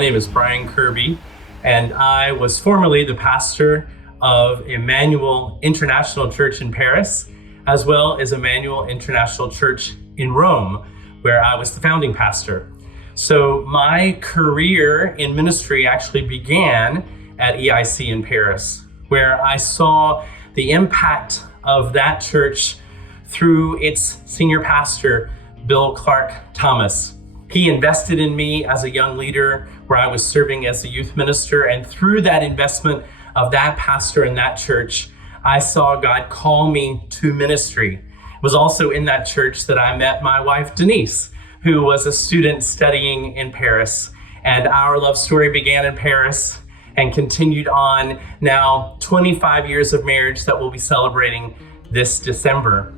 My name is Brian Kirby, and I was formerly the pastor of Emmanuel International Church in Paris, as well as Emmanuel International Church in Rome, where I was the founding pastor. So my career in ministry actually began at EIC in Paris, where I saw the impact of that church through its senior pastor, Bill Clark Thomas. He invested in me as a young leader where I was serving as a youth minister. And through that investment of that pastor in that church, I saw God call me to ministry. It was also in that church that I met my wife, Denise, who was a student studying in Paris. And our love story began in Paris and continued on now 25 years of marriage that we'll be celebrating this December.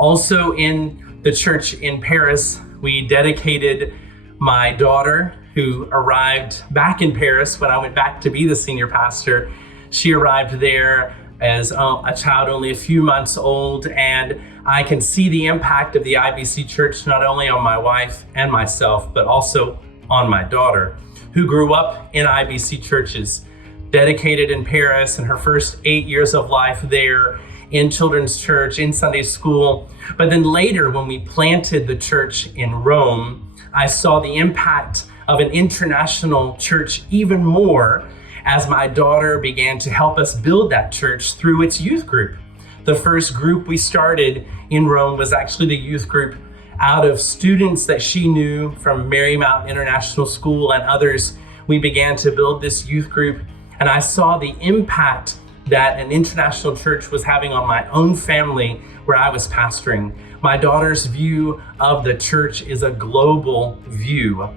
Also in the church in Paris, we dedicated my daughter, who arrived back in Paris when I went back to be the senior pastor. She arrived there as a child only a few months old, and I can see the impact of the IBC Church not only on my wife and myself, but also on my daughter, who grew up in IBC churches, dedicated in Paris in her first 8 years of life there, in children's church, in Sunday school. But then later, when we planted the church in Rome, I saw the impact of an international church even more as my daughter began to help us build that church through its youth group. The first group we started in Rome was actually the youth group out of students that she knew from Marymount International School and others. We began to build this youth group, and I saw the impact that an international church was having on my own family where I was pastoring. My daughter's view of the church is a global view.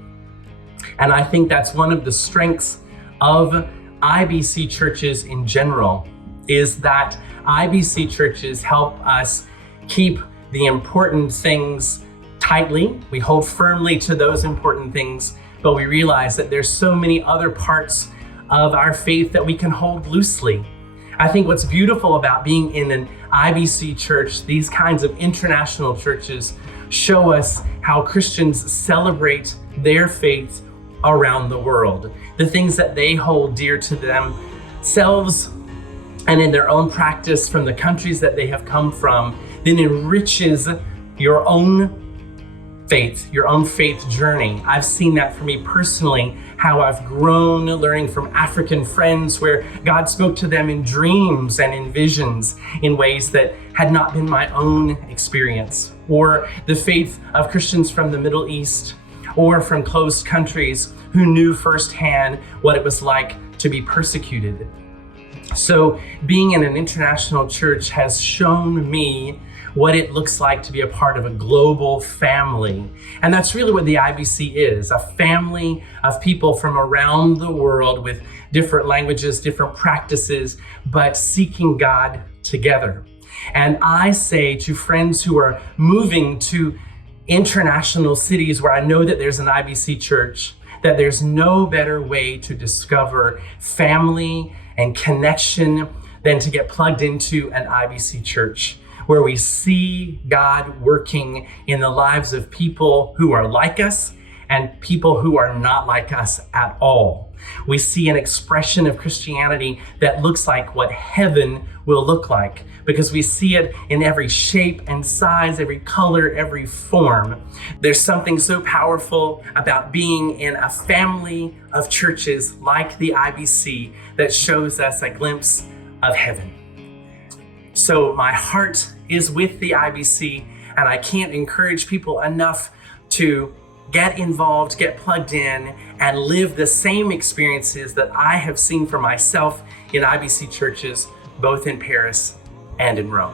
And I think that's one of the strengths of IBC churches in general, is that IBC churches help us keep the important things tightly. We hold firmly to those important things, but we realize that there's so many other parts of our faith that we can hold loosely. I think what's beautiful about being in an IBC church, these kinds of international churches show us how Christians celebrate their faith around the world. The things that they hold dear to themselves and in their own practice from the countries that they have come from, then enriches your own faith journey. I've seen that for me personally, how I've grown learning from African friends where God spoke to them in dreams and in visions in ways that had not been my own experience, or the faith of Christians from the Middle East or from closed countries who knew firsthand what it was like to be persecuted. So being in an international church has shown me what it looks like to be a part of a global family. And that's really what the IBC is, a family of people from around the world with different languages, different practices, but seeking God together. And I say to friends who are moving to international cities where I know that there's an IBC church, that there's no better way to discover family and connection than to get plugged into an IBC church, where we see God working in the lives of people who are like us and people who are not like us at all. We see an expression of Christianity that looks like what heaven will look like, because we see it in every shape and size, every color, every form. There's something so powerful about being in a family of churches like the IBC that shows us a glimpse of heaven. So my heart is with the IBC, and I can't encourage people enough to get involved, get plugged in, and live the same experiences that I have seen for myself in IBC churches, both in Paris and in Rome.